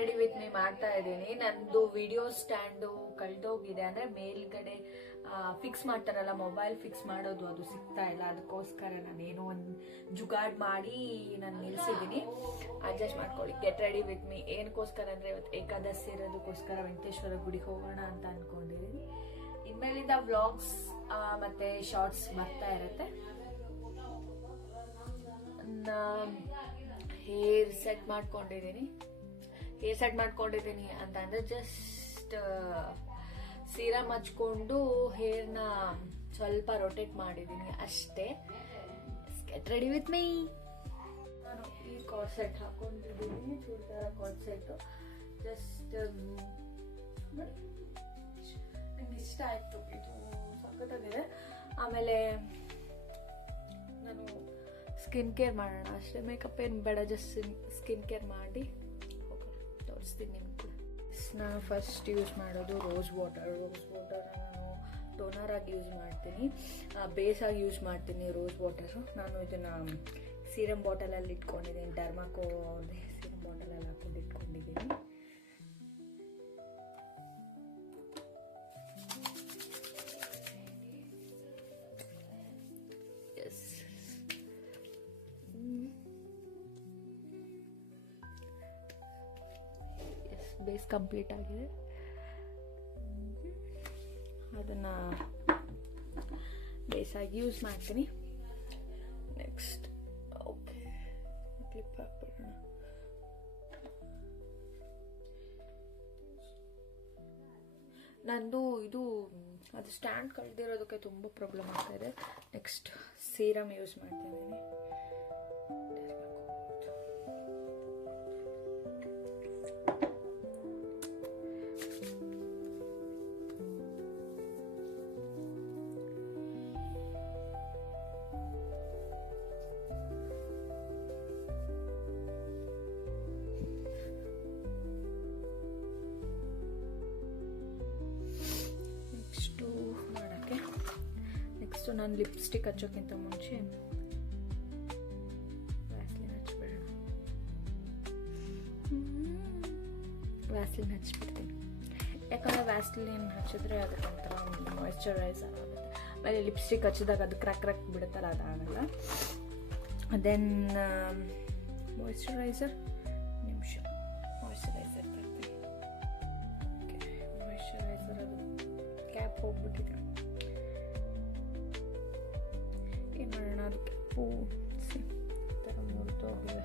Ready with me ಮಾಡ್ತಾ ಇದ್ದೀನಿ. ನಂದು ವಿಡಿಯೋ ಸ್ಟ್ಯಾಂಡು ಕಳ್ದೋಗಿದೆ, ಅಂದ್ರೆ ಮೇಲ್ಗಡೆ ಫಿಕ್ಸ್ ಮಾಡ್ತಾರಲ್ಲ ಮೊಬೈಲ್ ಫಿಕ್ಸ್ ಮಾಡೋದು, ಅದು ಸಿಗ್ತಾ ಇಲ್ಲ. ಅದಕ್ಕೋಸ್ಕರ ನಾನು ಏನೋ ಒಂದು ಜುಗಾಡ್ ಮಾಡಿ ನಾನು ನಿಲ್ಸಿದ್ದೀನಿ. ಅಡ್ಜಸ್ಟ್ ಮಾಡ್ಕೊಳ್ಳಿ. ಗೆಟ್ ರೆಡಿ ವಿತ್ ಮೀ ಏನಕ್ಕೋಸ್ಕರ ಅಂದ್ರೆ ಇವತ್ತು ಏಕಾದಶಿ ಇರೋದಕ್ಕೋಸ್ಕರ ವೆಂಕಟೇಶ್ವರ ಗುಡಿಗೆ ಹೋಗೋಣ ಅಂತ ಅನ್ಕೊಂಡಿದ್ದೀನಿ. ಇನ್ಮೇಲಿಂದ ವ್ಲಾಗ್ಸ್ ಮತ್ತೆ ಶಾರ್ಟ್ಸ್ ಬರ್ತಾ ಇರುತ್ತೆ. ಹೇರ್ ಸೆಟ್ ಮಾಡ್ಕೊಂಡಿದ್ದೀನಿ ಅಂತ ಅಂದ್ರೆ ಜಸ್ಟ್ ಸೀರಮ್ ಹಚ್ಕೊಂಡು ಹೇರ್ನ ಸ್ವಲ್ಪ ರೊಟೇಟ್ ಮಾಡಿದ್ದೀನಿ ಅಷ್ಟೇ. Get ready with me. ನಾನು ಈ ಕಾರ್ಡ್ ಸೆಟ್ ಹಾಕೊಂಡಿದ್ದೀನಿ, ಚೂಡಿದಾರ ಕಾರ್ಡ್ ಸೆಟ್. ಜಸ್ಟ್ ನಂಗೆ ಇಷ್ಟ ಆಯ್ತು, ಇದು ಸಖತ್ತಾಗಿದೆ. ಆಮೇಲೆ ನಾನು ಸ್ಕಿನ್ ಕೇರ್ ಮಾಡೋಣ ಅಷ್ಟೇ, ಮೇಕಪ್ ಏನು ಬೇಡ, ಜಸ್ಟ್ ಸ್ಕಿನ್ ಕೇರ್ ಮಾಡಿ ತೋರಿಸ್ತೀನಿ ನಿಮ್ಗೆ ಕೂಡ. ನಾನು ಫಸ್ಟ್ ಯೂಸ್ ಮಾಡೋದು ರೋಸ್ ವಾಟರ್ ನಾನು ಟೋನರ್ ಆಗಿ ಯೂಸ್ ಮಾಡ್ತೀನಿ, ಬೇಸ್ ಆಗಿ ಯೂಸ್ ಮಾಡ್ತೀನಿ ರೋಸ್ ವಾಟರು. ನಾನು ಇದನ್ನು ಸೀರಮ್ ಬಾಟಲಲ್ಲಿ ಇಟ್ಕೊಂಡಿದ್ದೀನಿ, ಡರ್ಮಾಕೋ ಸೀರಮ್ ಬಾಟಲಲ್ಲಿ ಹಾಕೊಂಡು ಇಟ್ಕೊಂಡಿದ್ದೀನಿ. ಎಸ್, ಬೇಸ್ ಕಂಪ್ಲೀಟ್ ಆಗಿದೆ. ಅದನ್ನು ಬೇಸಾಗಿ ಯೂಸ್ ಮಾಡ್ತೀನಿ. ನೆಕ್ಸ್ಟ್ ಓಕೆ ಕ್ಲಿಪ್ ಹಾಕ್ಬಿಡೋಣ. ನಂದು ಇದು ಅದು ಸ್ಟ್ಯಾಂಡ್ ಕಳೆದಿರೋದಕ್ಕೆ ತುಂಬ ಪ್ರಾಬ್ಲಮ್ ಆಗ್ತಾ ಇದೆ. ನೆಕ್ಸ್ಟ್ ಸೀರಮ್ ಯೂಸ್ ಮಾಡ್ತಾ ಇದ್ದೀನಿ. ನೆಕ್ಸ್ಟು ನಾನು ಲಿಪ್ಸ್ಟಿಕ್ ಹಚ್ಚೋಕ್ಕಿಂತ ಮುಂಚೆ ವ್ಯಾಸ್ಲಿನ್ ಹಚ್ಬಿಡೋಣ. ವ್ಯಾಸ್ಲಿನ್ ಹಚ್ಬಿಡ್ತೀನಿ, ಯಾಕಂದರೆ ವ್ಯಾಸ್ಲಿನ್ ಹಚ್ಚಿದ್ರೆ ಅದಕ್ಕೊಂಥರ ಒಂದು ಮಾಯ್ಶ್ಚರೈಸರ್ ಆಗುತ್ತೆ. ಆಮೇಲೆ ಲಿಪ್ಸ್ಟಿಕ್ ಹಚ್ಚಿದಾಗ ಅದು ಕ್ರ್ಯಾಕ್ ಬಿಡುತ್ತಲ್ಲ, ಅದಾಗಲ್ಲ. ದೆನ್ ಮಾಯ್ಶ್ಚರೈಸರ್ ತರ್ತೀನಿ. ಮಾಯ್ಶ್ಚರೈಸರ್ ಅದು ಕ್ಯಾಪ್ ಹೋಗ್ಬಿಟ್ಟಿದೆ. ಏನು ಮಾಡೋಣ, ಅದಕ್ಕೆ ಈ ಥರ ಮುರಿದೋಗಿದೆ.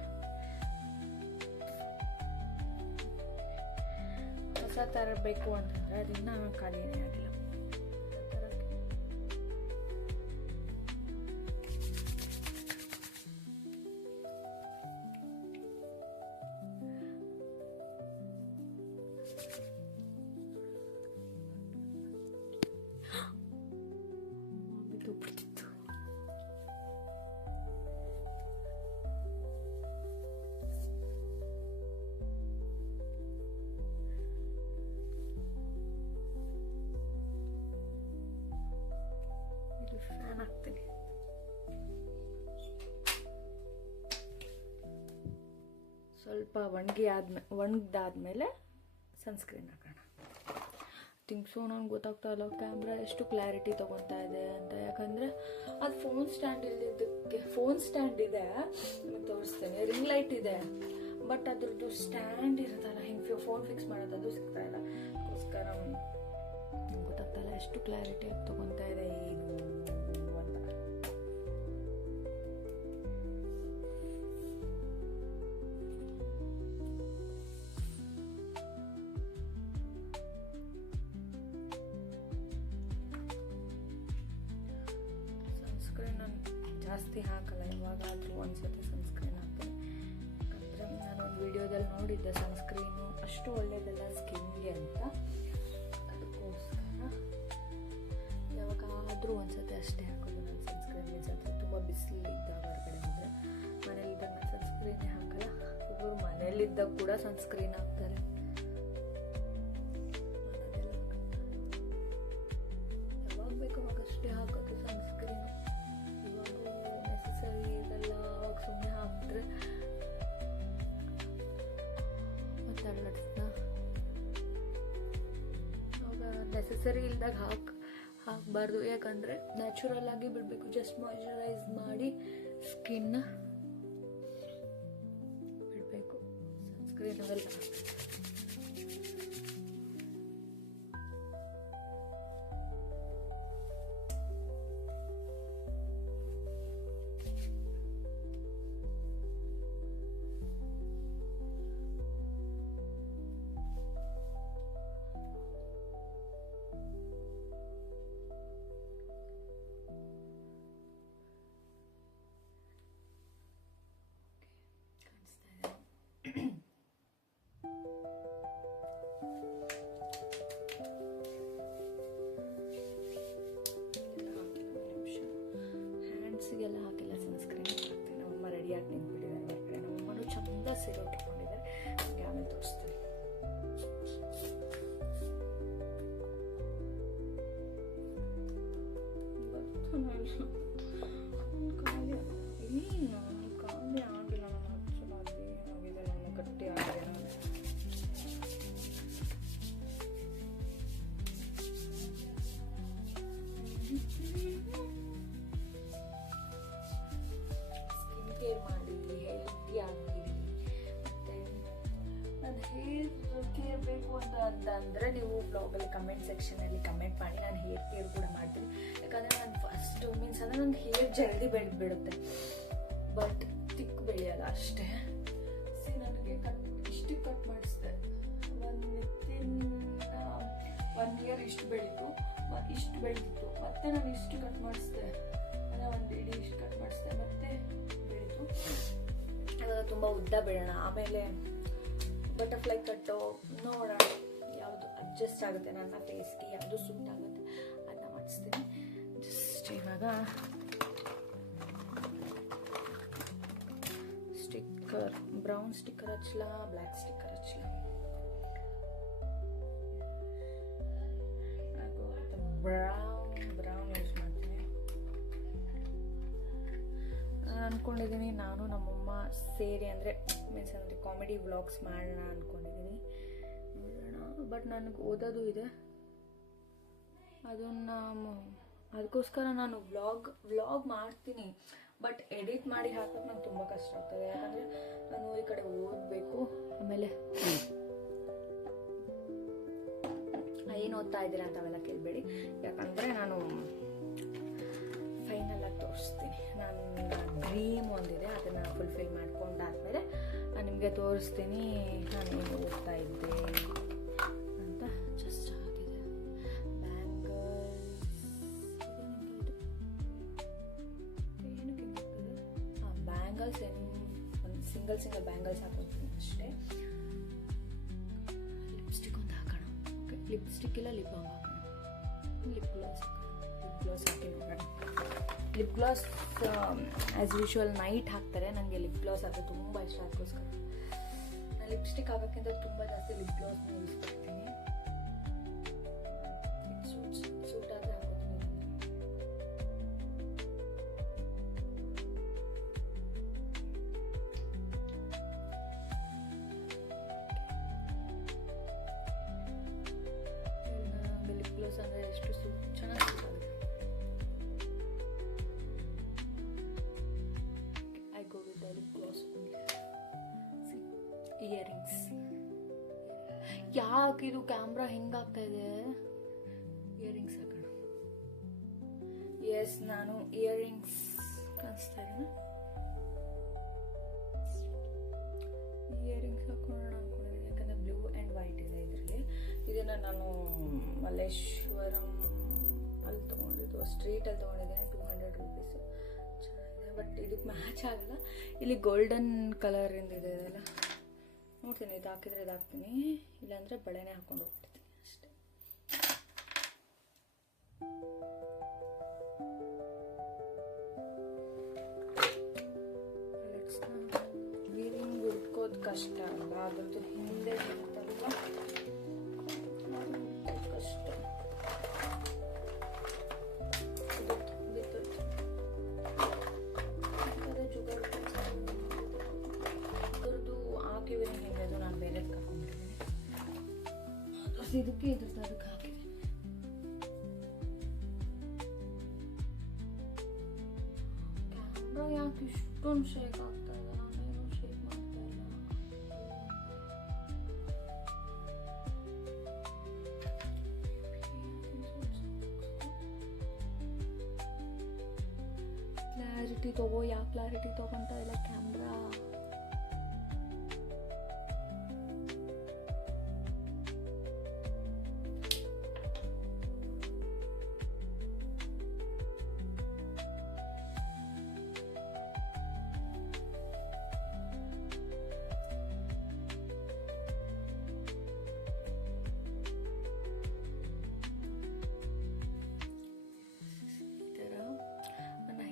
ಹೊಸ ಥರ ಬೇಕು ಅಂತಂದರೆ ಅದನ್ನ ಖಾಲಿನೇ ಆಗಿಲ್ಲ. ಫ್ಯಾನ್ ಹಾಕ್ತೀನಿ. ಸ್ವಲ್ಪ ಒಣಗಿದಾದ್ಮೇಲೆ ಸನ್ಸ್ಕ್ರೀನ್ ಹಾಕೋಣ. ಥಿಂಕ್ಸು ನನಗೆ ಗೊತ್ತಾಗ್ತಾ ಇಲ್ಲ ಕ್ಯಾಮ್ರಾ ಎಷ್ಟು ಕ್ಲಾರಿಟಿ ತೊಗೊತಾ ಇದೆ ಅಂತ. ಯಾಕಂದರೆ ಅದು ಫೋನ್ ಸ್ಟ್ಯಾಂಡ್ ಇದೆ, ನಿಮಗೆ ತೋರಿಸ್ತೇನೆ. ರಿಂಗ್ ಲೈಟ್ ಇದೆ, ಬಟ್ ಅದ್ರದ್ದು ಸ್ಟ್ಯಾಂಡ್ ಇರುತ್ತಲ್ಲ ಹಿಂಗೆ ಫೋನ್ ಫಿಕ್ಸ್ ಮಾಡೋದು, ಅದು ಸಿಗ್ತಾ ಇಲ್ಲ. ಅದಕ್ಕೋಸ್ಕರ ಗೊತ್ತಾಗ್ತಾ ಇಲ್ಲ ಎಷ್ಟು ಕ್ಲಾರಿಟಿಯಾಗಿ ತೊಗೊತಾ ಇದೆ ಏನು ಅಂತ. ಸನ್ಸ್ಕ್ರೀನ್ ನಾನು ಜಾಸ್ತಿ ಹಾಕಲ್ಲ, ಯಾವಾಗಾದರೂ ಒಂದ್ಸತಿ ಸನ್ಸ್ಕ್ರೀನ್ ಹಾಕ್ತೀನಿ. ಯಾಕಂದರೆ ನಾನೊಂದು ವಿಡಿಯೋದಲ್ಲಿ ನೋಡಿದ್ದೆ ಸನ್ಸ್ಕ್ರೀನು ಅಷ್ಟು ಒಳ್ಳೆಯದಲ್ಲ ಸ್ಕಿನ್ಗೆ ಅಂತ. ಅದಕ್ಕೋಸ್ಕರ ಯಾವಾಗಾದರೂ ಒಂದ್ಸತಿ ಅಷ್ಟೇ ಹಾಕೋದು ನಾನು ಸನ್ಸ್ಕ್ರೀನ್. ನಿಜಾದ್ರೆ ತುಂಬ ಬಿಸಿಲಿದ್ದಾಗ ಹೊರಗಡೆ ಹೋದರೆ, ಮನೇಲಿದ್ದಾಗ ನಾನು ಸನ್ಸ್ಕ್ರೀನೇ ಹಾಕಲ್ಲ. ಒಬ್ಬರು ಮನೇಲಿದ್ದಾಗ ಕೂಡ ಸನ್ಸ್ಕ್ರೀನ್ ಹಾಕ್ತಾರೆ. ಯಾವಾಗ ಬೇಕು ಅವಾಗಷ್ಟೇ ಹಾಕೋದು ಸನ್ಸ್ಕ್ರೀನ್. ಇವಾಗ ನೆಸಸರಿ ಇದೆಲ್ಲ ಅವಾಗ ಸುಮ್ಮನೆ ಹಾಕಿದ್ರೆ ಮತ್ತೆ ಸ್ಯಾಲಡ್ಸ್ನ ಆವಾಗ ನೆಸಸರಿ ಇಲ್ದಾಗ ಹಾಕಬಾರ್ದು, ಯಾಕಂದರೆ ನ್ಯಾಚುರಲ್ ಆಗಿ ಬಿಡಬೇಕು. ಜಸ್ಟ್ ಮಾಯ್ಶ್ಚರೈಸ್ ಮಾಡಿ ಸ್ಕಿನ್ನ ಬಿಡಬೇಕು. ಸನ್ಸ್ಕ್ರೀನ್ ಅವೆಲ್ಲ ಹ್ಯಾಂಡ್ಸಿಗೆಲ್ಲ ಹಾಕಿಲ್ಲ ಸನ್ಸ್ಕ್ರೀನ್ ಹಾಕ್ತೀನಿ. ನಮ್ಮಮ್ಮ ರೆಡಿಯಾಗಿ ನಿಂತ್ಬಿಟ್ಟಿದ್ದಾರೆ. ಯಾಕಂದರೆ ನಮ್ಮಮ್ಮನೂ ಚಂದ ಸೀರೆ ಉಟ್ಕೊಂಡಿದ್ದಾರೆ. ಹಾಗೆ ಆಮೇಲೆ ತೋರಿಸ್ತೀನಿ. ಖಾಲಿ ಆಗಿಲ್ಲ. ನಾನು ಹಚ್ಚಲಾಗಿ ಏನಾಗಿದೆ, ನಾನು ಗಟ್ಟಿ ಆಗಿದೆ. ಕೇರ್ ಮಾಡಿ, ಹೆಲ್ತಿ ಆಗಿ. ಮತ್ತು ನಾನು ಹೇರ್ ಕೇರ್ ಬೇಕು ಅಂತಂದರೆ ನೀವು ಬ್ಲಾಗಲ್ಲಿ ಕಮೆಂಟ್ ಸೆಕ್ಷನಲ್ಲಿ ಕಮೆಂಟ್ ಮಾಡಿ. ನಾನು ಹೇರ್ ಕೇರ್ ಕೂಡ ಮಾಡ್ತೀನಿ. ಯಾಕಂದರೆ ನಾನು ಫಸ್ಟು ಮೀನ್ಸ್ ಅಂದರೆ ನನ್ನ ಹೇರ್ ಜಲ್ದಿ ಬೆಳೆದ್ಬಿಡುತ್ತೆ, ಬಟ್ ತಿಕ್ ಬೆಳೆಯಲ್ಲ ಅಷ್ಟೇ. ನನಗೆ ಇಷ್ಟು ಕಟ್ ಮಾಡಿಸಿದೆ. ವಿತಿನ್ 1 ಇಯರ್ ಇಷ್ಟು ಬೆಳೀತು, ಮತ್ತೆ ನಾನು ಇಷ್ಟು ಕಟ್ ಮಾಡಿಸಿದೆ. ಒಂದು ಇಡೀ ಇಷ್ಟು ಕಟ್ ಮಾಡಿಸಿದೆ, ಮತ್ತೆ ಬೆಳೀತು. ಇವಾಗ ತುಂಬ ಉದ್ದ ಬೆಳೋಣ. ಆಮೇಲೆ ಬಟರ್ಫ್ಲೈ ಕಟ್ಟು ನೋಡೋಣ ಯಾವುದು ಅಡ್ಜಸ್ಟ್ ಆಗುತ್ತೆ ನನ್ನ ಫೇಸ್ಗೆ, ಯಾವುದು ಸೂಟ್ ಆಗುತ್ತೆ ಅದನ್ನ ಮಾಡಿಸ್ತೀನಿ. ಜಸ್ಟ್ ಇವಾಗ ಸ್ಟಿಕ್ಕರ್, ಬ್ರೌನ್ ಸ್ಟಿಕ್ಕರ್ ಹಚ್ಚಲ, ಬ್ಲ್ಯಾಕ್ ಸ್ಟಿಕ್ಕರ್ ಹಚ್ಚಲ. ಬ್ರೌನ್ ಯೂಸ್ ಮಾಡ್ತೀನಿ. ಅಂದ್ಕೊಂಡಿದ್ದೀನಿ ನಾನು ನಮ್ಮಮ್ಮ ಸೇರಿ ಅಂದರೆ ಮೀನ್ಸ್ ಅಂದರೆ ಕಾಮಿಡಿ ವ್ಲಾಗ್ಸ್ ಮಾಡೋಣ ಅಂದ್ಕೊಂಡಿದ್ದೀನಿ. ನೋಡೋಣ. ಬಟ್ ನನಗೆ ಓದೋದು ಇದೆ, ಅದಕ್ಕೋಸ್ಕರ ನಾನು ವ್ಲಾಗ್ ಮಾಡ್ತೀನಿ. ಬಟ್ ಎಡಿಟ್ ಮಾಡಿ ಹಾಕೋಕೆ ನಂಗೆ ತುಂಬ ಕಷ್ಟ ಆಗ್ತದೆ. ಯಾಕಂದರೆ ನಾನು ಈ ಕಡೆ ಓದಬೇಕು. ಆಮೇಲೆ ಏನು ಓದ್ತಾ ಇದ್ದೀರಾ ಅಂತ ಅವೆಲ್ಲ ಕೇಳಬೇಡಿ. ಯಾಕಂದರೆ ನಾನು ಫೈನಲಾಗಿ ತೋರಿಸ್ತೀನಿ. ನನ್ನ ಡ್ರೀಮ್ ಒಂದಿದೆ, ಅದನ್ನು ಫುಲ್ಫಿಲ್ ಮಾಡ್ಕೊಂಡಾದ್ಮೇಲೆ ನಾನು ನಿಮಗೆ ತೋರಿಸ್ತೀನಿ ನಾನೇನು ಓದ್ತಾ ಇದ್ದೆ ಅಂತ. ಜಸ್ಟ್ ಆಗಿದೆ. ಬ್ಯಾಂಗಲ್ಸ್ ಒಂದು ಸಿಂಗಲ್ ಬ್ಯಾಂಗಲ್ಸ್ ಹಾಕೋತೀನಿ ಅಷ್ಟೇ. ಲಿಪ್ಸ್ಟಿಕ್ ಒಂದು ಹಾಕೋಣ. ಓಕೆ, ಲಿಪ್ಸ್ಟಿಕ್ ಇಲ್ಲ ಲಿಪ್ ಬಾಮ್ ಹಾಕೋಣ. ಲಿಪ್ ಗ್ಲಾಸ್ ಹಾಕಿ ನೋಡೋಣ. Lip glass as usual night ಹಾಕ್ತಾರೆ. ನನಗೆ ಲಿಪ್ ಗ್ಲಾಸ್ ಆದರೆ ತುಂಬ ಇಷ್ಟ. ಅದಕ್ಕೋಸ್ಕರ ನಾನು ಲಿಪ್ಸ್ಟಿಕ್ ಹಾಕೋಕ್ಕಿಂತ ತುಂಬ ಜಾಸ್ತಿ ಲಿಪ್ ಗ್ಲಾಸ್ನ ಯೂಸ್ ಮಾಡ್ತೀನಿ. ಸೂಟ್ ಆದರೆ ಹಾಕೋತೀನಿ. ನನಗೆ ಲಿಪ್ ಗ್ಲಾಸ್ ಅಂದರೆ ಎಷ್ಟು ಚೆನ್ನಾಗಿ ಸೂಟ್ ಆಗುತ್ತೆ. ಇಯರಿಂಗ್ಸ್. ಯಾಕಿದು ಕ್ಯಾಮ್ರಾ ಹೆಂಗಾಗ್ತಾ ಇದೆ? ಇಯರಿಂಗ್ಸ್ ಹಾಕೋಣ. ಎಸ್, ನಾನು ಇಯರಿಂಗ್ಸ್ ಕಾಣಿಸ್ತಾ ಇದ್ದೀನಿ. ಇಯರಿಂಗ್ಸ್ ಹಾಕೋಣ ಅನ್ಕೊಂಡಿದ್ದೀನಿ. ಯಾಕಂದರೆ ಬ್ಲೂ ಆ್ಯಂಡ್ ವೈಟ್ ಇದೆ ಇದರಲ್ಲಿ. ಇದನ್ನು ನಾನು ಮಲ್ಲೇಶ್ವರಂ ಅಲ್ಲಿ ತೊಗೊಂಡಿದ್ದು, ಸ್ಟ್ರೀಟಲ್ಲಿ ತೊಗೊಂಡಿದ್ದೇನೆ. 200 ರೂಪೀಸು. ಚೆನ್ನಾಗಿದೆ, ಬಟ್ ಇದಕ್ಕೆ ಮ್ಯಾಚ್ ಆಗಲ್ಲ. ಇಲ್ಲಿ ಗೋಲ್ಡನ್ ಕಲರಿಂದ ಇದೆ ಇದೆಲ್ಲ. ನೋಡ್ತೀನಿ, ಇದು ಹಾಕಿದರೆ ಇದು ಹಾಕ್ತೀನಿ, ಇಲ್ಲಾಂದರೆ ಬಳೆನೇ ಹಾಕ್ಕೊಂಡು ಹೋಗ್ಬಿಡ್ತೀನಿ ಅಷ್ಟೇ. ಇಯರಿಂಗ್ ಹುಡ್ಕೋದು ಕಷ್ಟ ಅಲ್ಲ, ಅದ್ರದ್ದು ಹಿಂದೆ ಇರುತ್ತಲ್ವ ಕಷ್ಟ. ಅದ್ರದ್ದು ಹಾಕಿದ್ರೆ ಹಿಂಗೆ, ಅದು ನಾನು ಬೇರೆ ಹಾಕೊಂಡಿದ್ದೀನಿ. ಇದಕ್ಕೆ ಇದ್ರದ್ದು ಅದಕ್ಕೆ ಹಾಕಿದೆ. ಕ್ಯಾಮ್ರಾ ಯಾಕೆ ಇಷ್ಟೊಂದು ಶೇಕ್ ಆಗ್ತಾ ಇದೆ? ನಾನೇನು ಶೇಕ್ ಮಾಡ್ತಾ ಇಲ್ಲ. ಕ್ಲಾರಿಟಿ ತಗೋ. ಯಾಕೆ ಕ್ಲಾರಿಟಿ ತಗೊಂತಾ ಇಲ್ಲ ಕ್ಯಾಮ್ರಾ?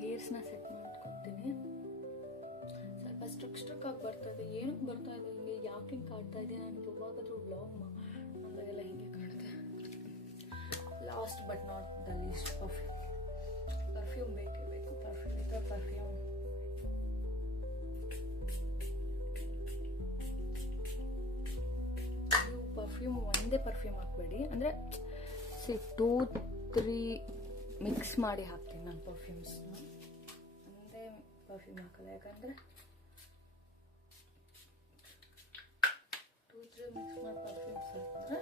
ಹೇರ್ಸ್ನ ಸೆಟ್ ಮಾಡ್ಕೊತೀನಿ. ಸ್ವಲ್ಪ ಸ್ಟ್ರಕ್ ಆಗಿ ಬರ್ತಾ ಇದೆ. ಏನಕ್ಕೆ ಬರ್ತಾ ಇದೆ ಹಿಂಗೆ? ಯಾಕೆ ಹಿಂಗೆ ಕಾಡ್ತಾ ಇದೆ? ನಾನು ಯಾವಾಗಾದ್ರೂ ವ್ಲಾಗ್ ಅಂದಾಗೆಲ್ಲ ಹಿಂಗೆ ಕಾಣುತ್ತೆ. Last but not the least, perfume ಬೇಕೇ ಬೇಕು. ಪರ್ಫ್ಯೂಮ್ ಇದ್ರೆ ಪರ್ಫ್ಯೂಮ್. ನೀವು ಪರ್ಫ್ಯೂಮ್ ಒಂದೇ ಪರ್ಫ್ಯೂಮ್ ಹಾಕಬೇಡಿ. ಅಂದರೆ 2-3 ಮಿಕ್ಸ್ ಮಾಡಿ ಹಾಕ್ತೀನಿ ನಾನು ಪರ್ಫ್ಯೂಮ್ಸ್ನ. ಒಂದೇ ಪರ್ಫ್ಯೂಮ್ ಹಾಕಲ್ಲ. ಯಾಕಂದರೆ 2-3 ಮಿಕ್ಸ್ ಮಾಡಿ ಪರ್ಫ್ಯೂಮ್ಸ್ ಹಾಕಿದ್ರೆ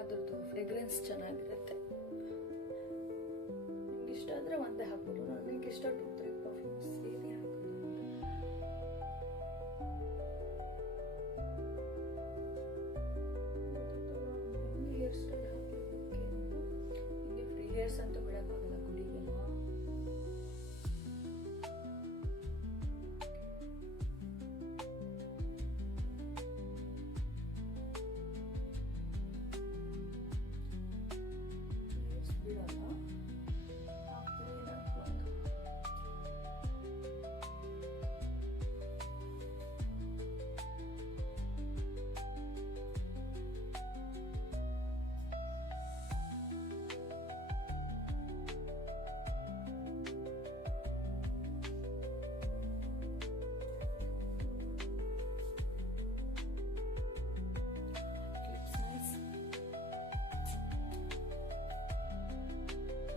ಅದ್ರದ್ದು ಫ್ರೇಗ್ರೆನ್ಸ್ ಚೆನ್ನಾಗಿರುತ್ತೆ. ನಿಮ್ಗೆ ಇಷ್ಟ ಆದರೆ ಒಂದೇ ಹಾಕ್ಬೋದು. ನನಗೆ ಇಷ್ಟ 2-3 ಪರ್ಫ್ಯೂಮ್ಸ್ ಸೇರಿ ಹಾಕೋದು. ಹೇರ್ ಸ್ಟೈಲ್ ಹಾಕಿದ್ದಕ್ಕೆ ಹಿಂಗೆ ಫ್ರೀ ಹೇರ್ಸ್ ಅಂತೂ ಬಿಡೋಕ್ಕಾಗಲ್ಲ ಗುಡಿಗೆಲ್ಲ. ಹೇರ್ಸ್ ಬಿಡಲ್ಲ, ಹಾಕ್ತಾರೆ ಒಂದು.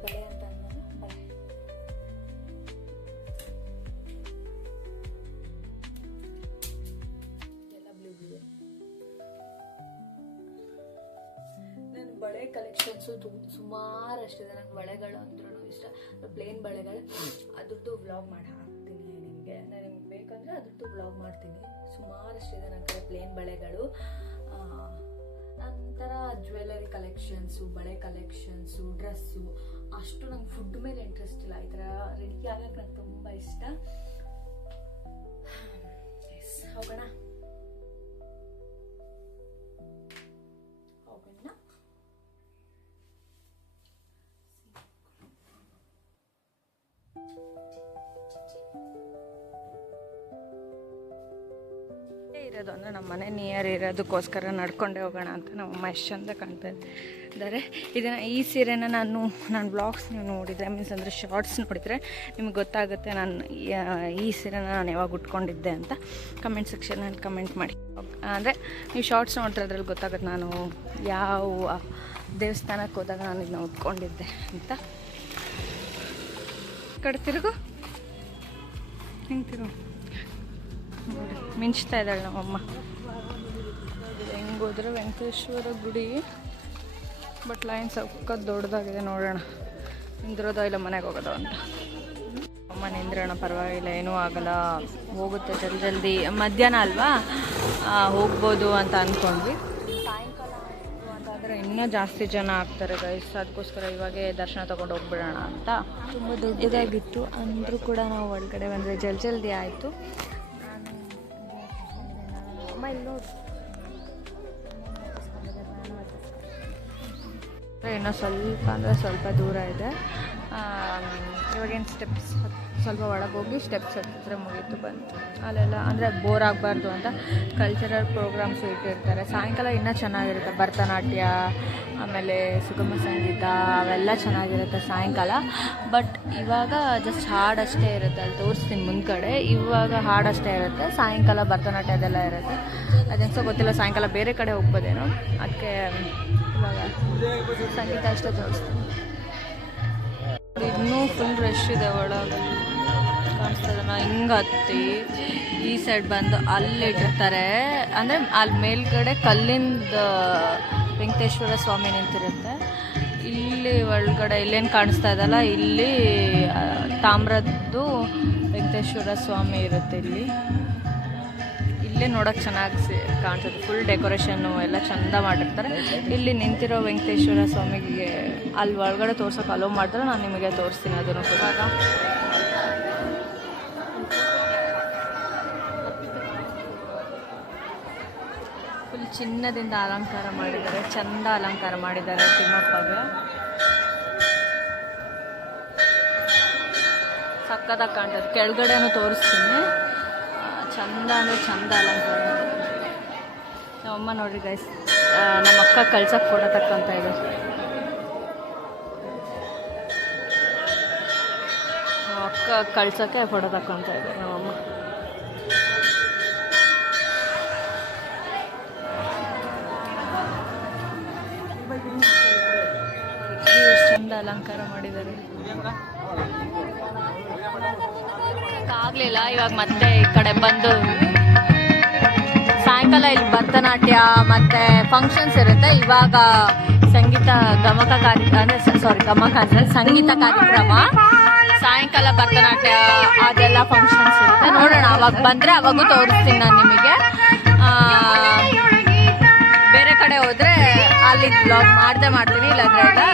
ಬಳೆ ಅಂತ ಅಂದಾಗ ಬಳೆ. ಎಲ್ಲ ಬ್ಲೂ ಬ್ಲೂ. ನನ್ನ ಬಳೆ ಕಲೆಕ್ಷನ್ಸು ಸುಮಾರು ಅಷ್ಟಿದೆ. ನನಗೆ ಬಳೆಗಳು ಅಂದ್ರೂ ಇಷ್ಟ. ಪ್ಲೇನ್ ಬಳೆಗಳು ಅದ್ರದ್ದು ವ್ಲಾಗ್ ಮಾಡಿ ಹಾಕ್ತೀನಿ ನಿಮಗೆ. ನನಗೆ ಬೇಕಂದರೆ ಅದ್ರದ್ದು ವ್ಲಾಗ್ ಮಾಡ್ತೀನಿ. ಸುಮಾರು ಅಷ್ಟಿದೆ ನನ್ನ ಕಡೆ ಪ್ಲೇನ್ ಬಳೆಗಳು. ನಂತರ ಜ್ಯುವೆಲರಿ ಕಲೆಕ್ಷನ್ಸು, ಬಳೆ ಕಲೆಕ್ಷನ್ಸು, ಡ್ರೆಸ್ಸು. ಅಷ್ಟು ನಂಗೆ ಫುಡ್ ಮೇಲೆ ಇಂಟ್ರೆಸ್ಟ್ ಇಲ್ಲ. ಈ ಥರ ರೆಡಿ ಆಗಕ್ಕೆ ನಂಗೆ ತುಂಬ ಇಷ್ಟ. ಹೋಗೋಣ. ಇರೋದು ಅಂದರೆ ನಮ್ಮ ಮನೆ ನಿಯರ್ ಇರೋದಕ್ಕೋಸ್ಕರ ನಡ್ಕೊಂಡೇ ಹೋಗೋಣ ಅಂತ ನಮ್ಮಮ್ಮ ಎಷ್ಟು ಚಂದ ಕಾಣ್ತಾ ಇದ್ದಾರೆ. ಈ ಸೀರೆನ ನಾನು ವ್ಲಾಗ್ಸ್ ನೀವು ನೋಡಿದರೆ, ಮೀನ್ಸ್ ಅಂದರೆ ಶಾರ್ಟ್ಸ್ ನೋಡಿದರೆ ನಿಮ್ಗೆ ಗೊತ್ತಾಗುತ್ತೆ ನಾನು ಈ ಸೀರೆನ ನಾನು ಯಾವಾಗ ಉಟ್ಕೊಂಡಿದ್ದೆ ಅಂತ. ಕಮೆಂಟ್ ಸೆಕ್ಷನಲ್ಲಿ ಕಮೆಂಟ್ ಮಾಡಿ. ಅಂದರೆ ನೀವು ಶಾರ್ಟ್ಸ್ ನೋಡ್ತಾರೆ ಅದ್ರಲ್ಲಿ ಗೊತ್ತಾಗುತ್ತೆ ನಾನು ಯಾವ ದೇವಸ್ಥಾನಕ್ಕೆ ಹೋದಾಗ ನಾನು ಇದನ್ನ ಉಟ್ಕೊಂಡಿದ್ದೆ ಅಂತ. ಕಡೆ ತಿರುಗು, ಹಿಂಗೆ ತಿರುಗು. ಮಿಂಚ್ತಾ ಇದ್ದಾಳೆ ನಮ್ಮಮ್ಮ. ಹೆಂಗೆ ಹೋದ್ರೆ ವೆಂಕಟೇಶ್ವರ ಗುಡಿ, ಬಟ್ ಲೈನ್ ಸಕ್ಕತ್ ದೊಡ್ಡದಾಗಿದೆ. ನೋಡೋಣ ನಿಂದಿರೋದೋ ಇಲ್ಲ ಮನೆಗೆ ಹೋಗೋದು ಅಂತ. ಅಮ್ಮ ನಿಂದ್ರೋಣ, ಪರವಾಗಿಲ್ಲ, ಏನೂ ಆಗಲ್ಲ, ಹೋಗುತ್ತೆ ಜಲ್ದಿ. ಮಧ್ಯಾಹ್ನ ಅಲ್ವಾ, ಹೋಗ್ಬೋದು ಅಂತ ಅಂದ್ಕೊಂಡ್ವಿ. ಸಾಯಂಕಾಲ ಅಂತಾದರೆ ಇನ್ನೂ ಜಾಸ್ತಿ ಜನ ಆಗ್ತಾರೆ ಗೈಸ್. ಅದಕ್ಕೋಸ್ಕರ ಇವಾಗೇ ದರ್ಶನ ತೊಗೊಂಡು ಹೋಗ್ಬಿಡೋಣ ಅಂತ. ತುಂಬ ದೊಡ್ಡದಾಗಿತ್ತು ಅಂದರೂ ಕೂಡ ನಾವು ಒಳಗಡೆ ಬಂದರೆ ಜಲ್ದಿ ಆಯಿತು. ಇನ್ನೂ ಸ್ವಲ್ಪ ಅಂದರೆ ಸ್ವಲ್ಪ ದೂರ ಇದೆ. ಇವಾಗೇನು ಸ್ಟೆಪ್ಸ್ ಸ್ವಲ್ಪ ಒಳಗೆ ಹೋಗಿ ಸ್ಟೆಪ್ಸ್ ಹತ್ತಿದ್ರೆ ಮುಗೀತು ಬಂತು. ಅಲ್ಲೆಲ್ಲ ಅಂದರೆ ಬೋರ್ ಆಗಬಾರ್ದು ಅಂತ ಕಲ್ಚರಲ್ ಪ್ರೋಗ್ರಾಮ್ಸು ಇಟ್ಟಿರ್ತಾರೆ. ಸಾಯಂಕಾಲ ಇನ್ನೂ ಚೆನ್ನಾಗಿರುತ್ತೆ, ಭರತನಾಟ್ಯ ಆಮೇಲೆ ಸುಗಮ ಸಂಗೀತ ಅವೆಲ್ಲ ಚೆನ್ನಾಗಿರುತ್ತೆ ಸಾಯಂಕಾಲ. ಬಟ್ ಇವಾಗ ಜಸ್ಟ್ ಹಾಡಷ್ಟೇ ಇರುತ್ತೆ, ಅಲ್ಲಿ ತೋರಿಸ್ತೀನಿ ಮುಂದ್ಗಡೆ. ಇವಾಗ ಹಾಡಷ್ಟೇ ಇರುತ್ತೆ, ಸಾಯಂಕಾಲ ಭರತನಾಟ್ಯ ಅದೆಲ್ಲ ಇರುತ್ತೆ. ಅದೆನ್ಸೋ ಗೊತ್ತಿಲ್ಲ, ಸಾಯಂಕಾಲ ಬೇರೆ ಕಡೆ ಹೋಗ್ಬೋದೇನೋ, ಅದಕ್ಕೆ ಇವಾಗ ಸಂಗೀತ ಅಷ್ಟೇ ತೋರಿಸ್ತೀನಿ. ಇನ್ನೂ ಫುಲ್ ರಶ್ ಇದೆ ಒಳಗೆ, ಕಾಣಿಸ್ತದೆ. ಹಿಂಗೆ ಹತ್ತಿ ಈ ಸೈಡ್ ಬಂದು ಅಲ್ಲಿ ಇಟ್ಟಿರ್ತಾರೆ, ಅಂದರೆ ಅಲ್ಲಿ ಮೇಲ್ಗಡೆ ಕಲ್ಲಿಂದ ವೆಂಕಟೇಶ್ವರ ಸ್ವಾಮಿ ನಿಂತಿರುತ್ತೆ. ಇಲ್ಲಿ ಒಳಗಡೆ ಇಲ್ಲೇನು ಕಾಣಿಸ್ತಾ ಇದಲ್ಲ, ಇಲ್ಲಿ ತಾಮ್ರದ್ದು ವೆಂಕಟೇಶ್ವರ ಸ್ವಾಮಿ ಇರುತ್ತೆ. ಇಲ್ಲೇ ನೋಡೋಕೆ ಚೆನ್ನಾಗಿ ಕಾಣಿಸುತ್ತೆ, ಫುಲ್ ಡೆಕೋರೇಷನ್ನು ಎಲ್ಲ ಚೆಂದ ಮಾಡಿರ್ತಾರೆ. ಇಲ್ಲಿ ನಿಂತಿರೋ ವೆಂಕಟೇಶ್ವರ ಸ್ವಾಮಿಗೆ ಅಲ್ಲಿ ಒಳಗಡೆ ತೋರ್ಸೋಕೆ ಅಲೋ ಮಾಡಿದ್ರೆ ನಾನು ನಿಮಗೆ ತೋರಿಸ್ತೀನಿ ಅದನ್ನು ಕೂಡ. ಫುಲ್ ಚಿನ್ನದಿಂದ ಅಲಂಕಾರ ಮಾಡಿದ್ದಾರೆ, ಚಂದ ಅಲಂಕಾರ ಮಾಡಿದ್ದಾರೆ ತಿಮ್ಮಪ್ಪಗೆ. ಸಕ್ಕತ್ತಾಗಿ ಕಾಣ್ತದೆ. ಕೆಳಗಡೆನೂ ತೋರಿಸ್ತೀನಿ, ಚಂದ ಅಂದರೆ ಚಂದ ಅಲಂಕಾರ. ನಮ್ಮಮ್ಮ ನೋಡ್ರಿ ಗೈಸ್, ನಮ್ಮ ಅಕ್ಕ ಕಳ್ಸಕ್ಕೆ ಫೋಟೋ ತಕ್ಕಂತ ಇದೆ. ನಮ್ಮ ಅಕ್ಕ ಕಳ್ಸೋಕ್ಕೆ ಫೋಟೋ ತಕ್ಕಂತ ಇದೆ ನಮ್ಮಮ್ಮ. ಚಂದ ಅಲಂಕಾರ ಮಾಡಿದ್ದಾರೆ. ಆಗಲಿಲ್ಲ, ಇವಾಗ ಮತ್ತೆ ಈ ಕಡೆ ಬಂದು ಸಾಯಂಕಾಲ ಇಲ್ಲಿ ಭರತನಾಟ್ಯ ಮತ್ತು ಫಂಕ್ಷನ್ಸ್ ಇರುತ್ತೆ. ಇವಾಗ ಸಂಗೀತ ಗಮಕ ಸಂಗೀತ ಕಾರ್ಯಕ್ರಮ, ಸಾಯಂಕಾಲ ಭರತನಾಟ್ಯ ಅದೆಲ್ಲ ಫಂಕ್ಷನ್ಸ್ ಇರುತ್ತೆ. ನೋಡೋಣ, ಅವಾಗ ಬಂದರೆ ಅವಾಗೂ ತೋರಿಸ್ತೀನಿ ನಾನು ನಿಮಗೆ. ಬೇರೆ ಕಡೆ ಹೋದರೆ ಅಲ್ಲಿ ಬ್ಲಾಗ್ ಮಾಡ್ತೀನಿ, ಇಲ್ಲಾಂದ್ರೆ